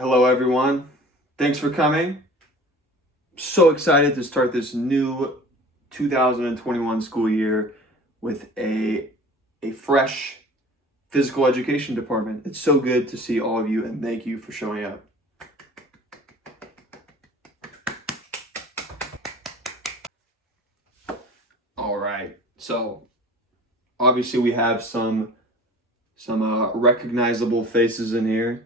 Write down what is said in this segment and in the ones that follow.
Hello, everyone. Thanks for coming. So excited to start this new 2021 school year with a fresh physical education department. It's so good to see all of you, and thank you for showing up. All right. So obviously we have some recognizable faces in here.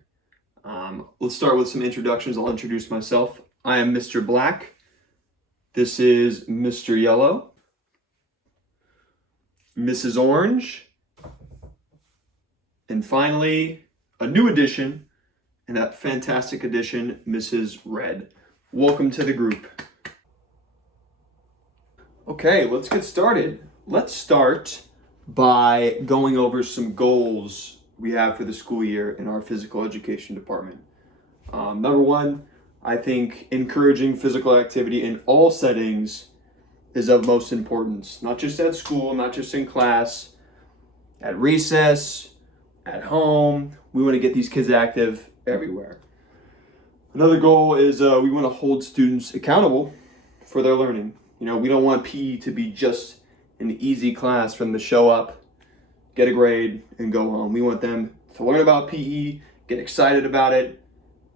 Let's start with some introductions. I'll introduce myself. I am Mr. Black. This is Mr. Yellow, Mrs. Orange, and finally, a new addition, and a fantastic addition, Mrs. Red. Welcome to the group. Okay, let's get started. Let's start by going over some goals we have for the school year in our physical education department. Number one, I think encouraging physical activity in all settings is of most importance, not just at school, not just in class, at recess, at home. We want to get these kids active everywhere. Another goal is we want to hold students accountable for their learning. We don't want PE to be just an easy class for them to show up, get a grade, and go home. We want them to learn about PE, get excited about it,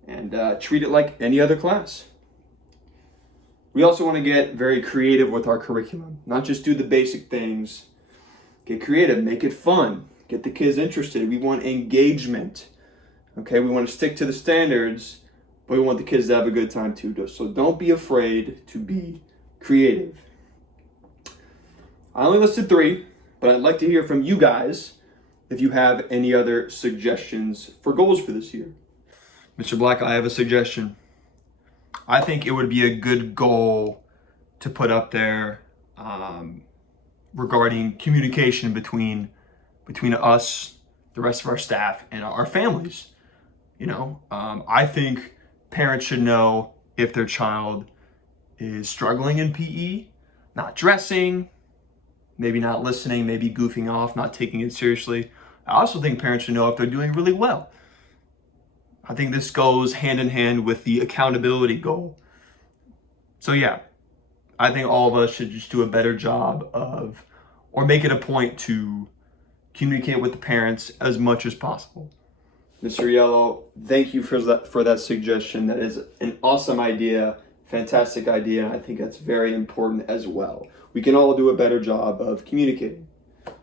and treat it like any other class. We also want to get very creative with our curriculum, not just do the basic things. Get creative, make it fun, get the kids interested. We want engagement. Okay, we want to stick to the standards, but we want the kids to have a good time too. So don't be afraid to be creative. I only listed 3, but I'd like to hear from you guys if you have any other suggestions for goals for this year. Mr. Black, I have a suggestion. I think it would be a good goal to put up there regarding communication between us, the rest of our staff, and our families. I think parents should know if their child is struggling in PE, not dressing, maybe not listening, maybe goofing off, not taking it seriously. I also think parents should know if they're doing really well. I think this goes hand in hand with the accountability goal. So yeah, I think all of us should just do a better job of, or make it a point to communicate with the parents as much as possible. Mr. Yellow, thank you for that suggestion. That is an awesome idea, fantastic idea, and I think that's very important as well. We can all do a better job of communicating.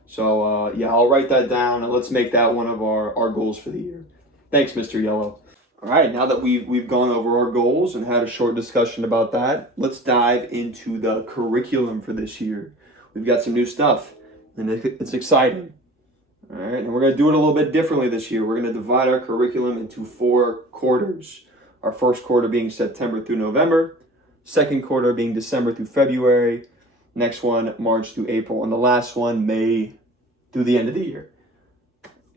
So yeah, I'll write that down, and let's make that one of our goals for the year. Thanks, Mr. Yellow. All right, now that we've gone over our goals and had a short discussion about that, let's dive into the curriculum for this year. We've got some new stuff, and it's exciting. All right, and we're going to do it a little bit differently this year. We're going to divide our curriculum into 4 quarters. Our first quarter being September through November, second quarter being December through February, next one March through April, and the last one May through the end of the year.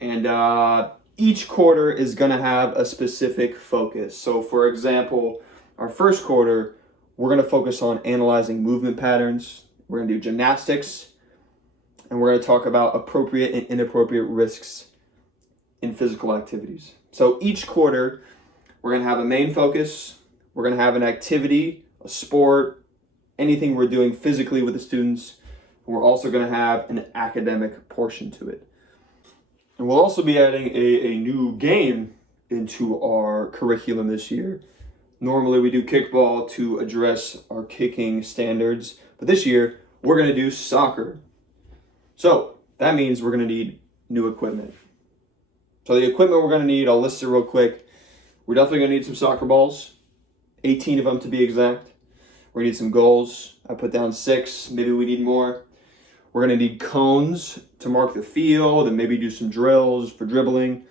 And each quarter is going to have a specific focus. So for example, our first quarter, we're going to focus on analyzing movement patterns. We're going to do gymnastics, and we're going to talk about appropriate and inappropriate risks in physical activities. So each quarter, we're going to have a main focus. We're going to have an activity, a sport, anything we're doing physically with the students. And we're also going to have an academic portion to it. And we'll also be adding a new game into our curriculum this year. Normally we do kickball to address our kicking standards, but this year we're going to do soccer. So that means we're going to need new equipment. So the equipment we're going to need, I'll list it real quick. We're definitely going to need some soccer balls, 18 of them to be exact. We're going to need some goals. I put down 6, maybe we need more. We're going to need cones to mark the field and maybe do some drills for dribbling.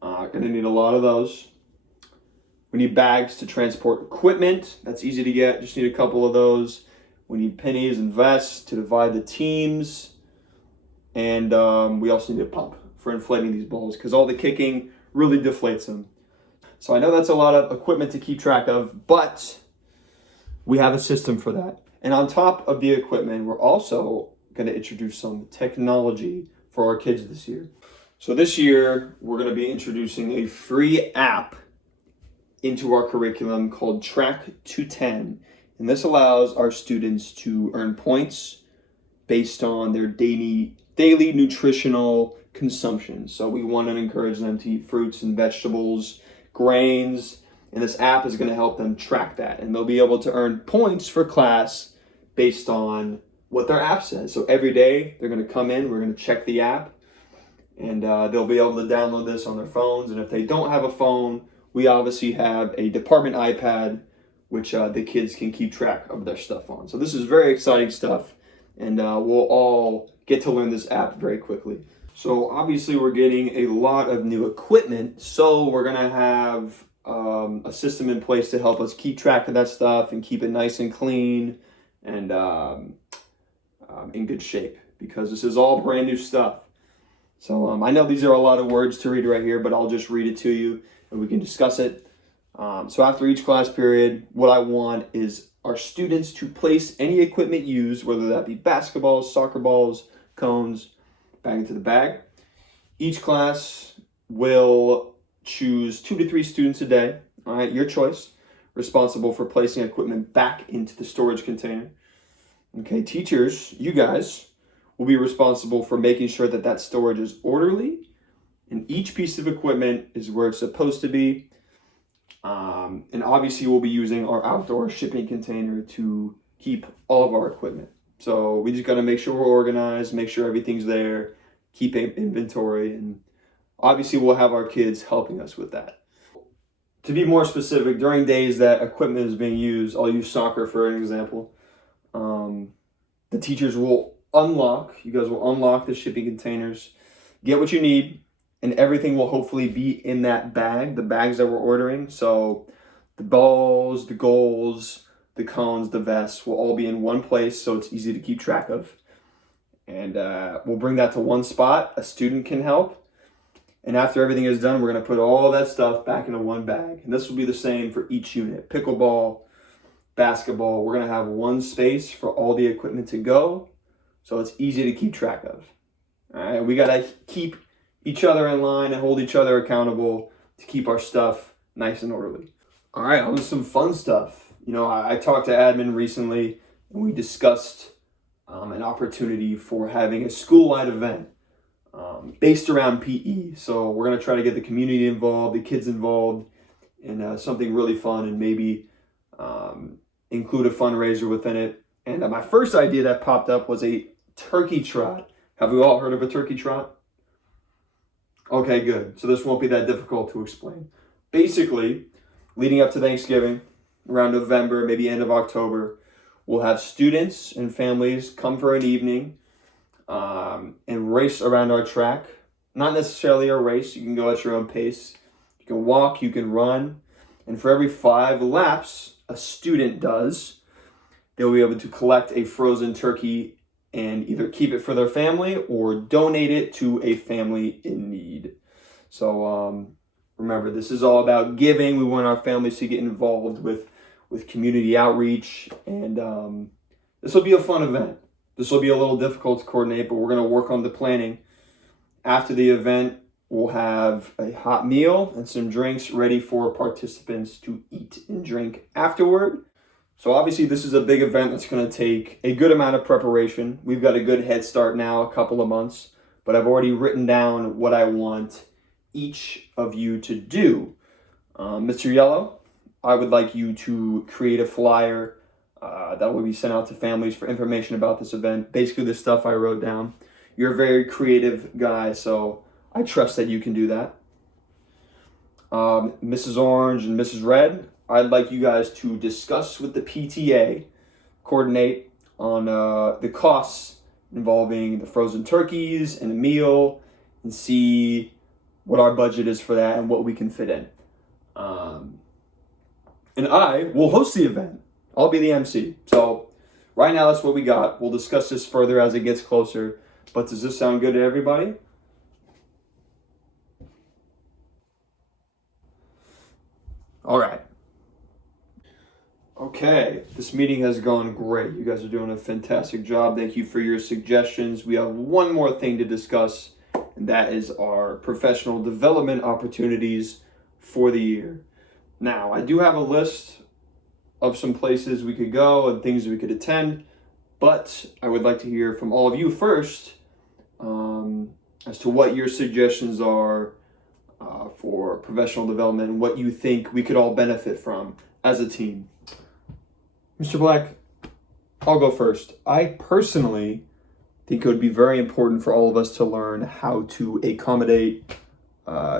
Going to need a lot of those. We need bags to transport equipment. That's easy to get. Just need a couple of those. We need pennies and vests to divide the teams. And we also need a pump for inflating these balls because all the kicking really deflates them. So I know that's a lot of equipment to keep track of, but we have a system for that. And on top of the equipment, we're also going to introduce some technology for our kids this year. So this year, we're going to be introducing a free app into our curriculum called Track to 10. And this allows our students to earn points based on their daily nutritional consumption. So we want to encourage them to eat fruits and vegetables, grains, and this app is going to help them track that. And they'll be able to earn points for class based on what their app says. So every day they're going to come in, we're going to check the app, and they'll be able to download this on their phones. And if they don't have a phone, we obviously have a department iPad, which the kids can keep track of their stuff on. So this is very exciting stuff, and we'll all get to learn this app very quickly. So obviously we're getting a lot of new equipment, so we're gonna have a system in place to help us keep track of that stuff and keep it nice and clean and in good shape, because this is all brand new stuff. So I know these are a lot of words to read right here, but I'll just read it to you and we can discuss it. So after each class period, what I want is our students to place any equipment used, whether that be basketballs, soccer balls, cones, back into the bag. Each class will choose 2 to 3 students a day, all right, your choice, responsible for placing equipment back into the storage container. Okay, teachers, you guys, will be responsible for making sure that that storage is orderly and each piece of equipment is where it's supposed to be. And obviously we'll be using our outdoor shipping container to keep all of our equipment. So we just got to make sure we're organized, make sure everything's there, keep inventory, and obviously we'll have our kids helping us with that. To be more specific, during days that equipment is being used, I'll use soccer for an example. The teachers will you guys will unlock the shipping containers, get what you need, and everything will hopefully be in that bag, the bags that we're ordering. So the balls, the goals, the cones, the vests will all be in one place, so it's easy to keep track of. And we'll bring that to one spot. A student can help. And after everything is done, we're going to put all that stuff back into one bag. And this will be the same for each unit. Pickleball, basketball, we're going to have one space for all the equipment to go, so it's easy to keep track of. All right, we got to keep each other in line and hold each other accountable to keep our stuff nice and orderly. All right, on to some fun stuff. You know, I talked to admin recently, and we discussed an opportunity for having a school-wide event based around PE. So we're going to try to get the community involved, the kids involved in something really fun, and maybe include a fundraiser within it. And my first idea that popped up was a turkey trot. Have we all heard of a turkey trot? Okay, good. So this won't be that difficult to explain. Basically, leading up to Thanksgiving, around November, maybe end of October, we'll have students and families come for an evening and race around our track. Not necessarily a race. You can go at your own pace. You can walk, you can run. And for every 5 laps a student does, they'll be able to collect a frozen turkey and either keep it for their family or donate it to a family in need. So remember, this is all about giving. We want our families to get involved with community outreach, and this will be a fun event. This will be a little difficult to coordinate, but we're going to work on the planning. After the event, we'll have a hot meal and some drinks ready for participants to eat and drink afterward. So obviously this is a big event that's going to take a good amount of preparation. We've got a good head start now, a couple of months, but I've already written down what I want each of you to do. Mr. Yellow, I would like you to create a flyer that will be sent out to families for information about this event. Basically the stuff I wrote down. You're a very creative guy, so I trust that you can do that. Mrs. Orange and Mrs. Red, I'd like you guys to discuss with the PTA, coordinate on the costs involving the frozen turkeys and a meal, and see what our budget is for that and what we can fit in. And I will host the event. I'll be the MC. So right now that's what we got. We'll discuss this further as it gets closer. But does this sound good to everybody? All right. Okay, this meeting has gone great. You guys are doing a fantastic job. Thank you for your suggestions. We have one more thing to discuss, and that is our professional development opportunities for the year. Now, I do have a list of some places we could go and things we could attend, but I would like to hear from all of you first as to what your suggestions are for professional development and what you think we could all benefit from as a team. Mr. Black, I'll go first. I personally think it would be very important for all of us to learn how to accommodate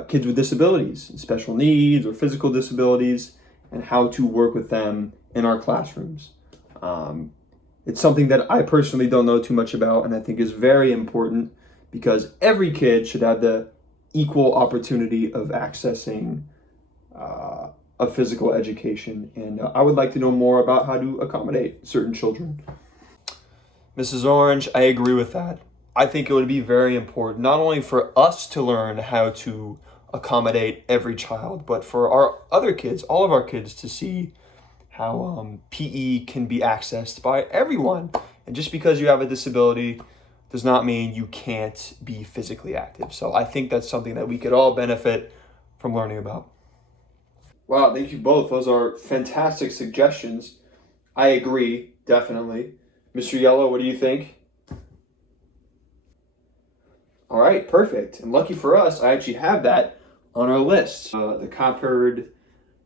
kids with disabilities, special needs or physical disabilities, and how to work with them in our classrooms. It's something that I personally don't know too much about, and I think is very important because every kid should have the equal opportunity of accessing a physical education. And I would like to know more about how to accommodate certain children. Mrs. Orange, I agree with that. I think it would be very important, not only for us to learn how to accommodate every child, but for our other kids, all of our kids, to see how PE can be accessed by everyone. And just because you have a disability does not mean you can't be physically active. So I think that's something that we could all benefit from learning about. Wow, thank you both. Those are fantastic suggestions. I agree, definitely. Mr. Yellow, what do you think? All right, perfect. And lucky for us, I actually have that on our list. The Concord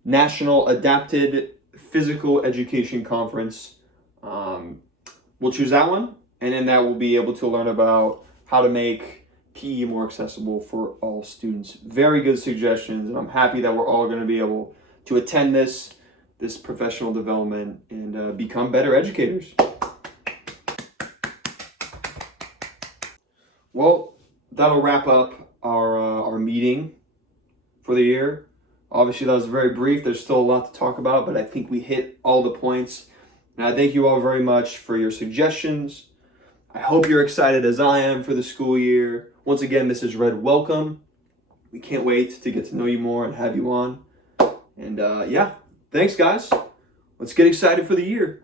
National Adapted Physical Education Conference. We'll choose that one, and in that we'll be able to learn about how to make PE more accessible for all students. Very good suggestions, and I'm happy that we're all going to be able to attend this professional development and become better educators. Well, that'll wrap up our meeting for the year. Obviously, that was very brief. There's still a lot to talk about, but I think we hit all the points. And I thank you all very much for your suggestions. I hope you're excited as I am for the school year. Once again, Mrs. Red, welcome. We can't wait to get to know you more and have you on. And yeah, thanks, guys. Let's get excited for the year.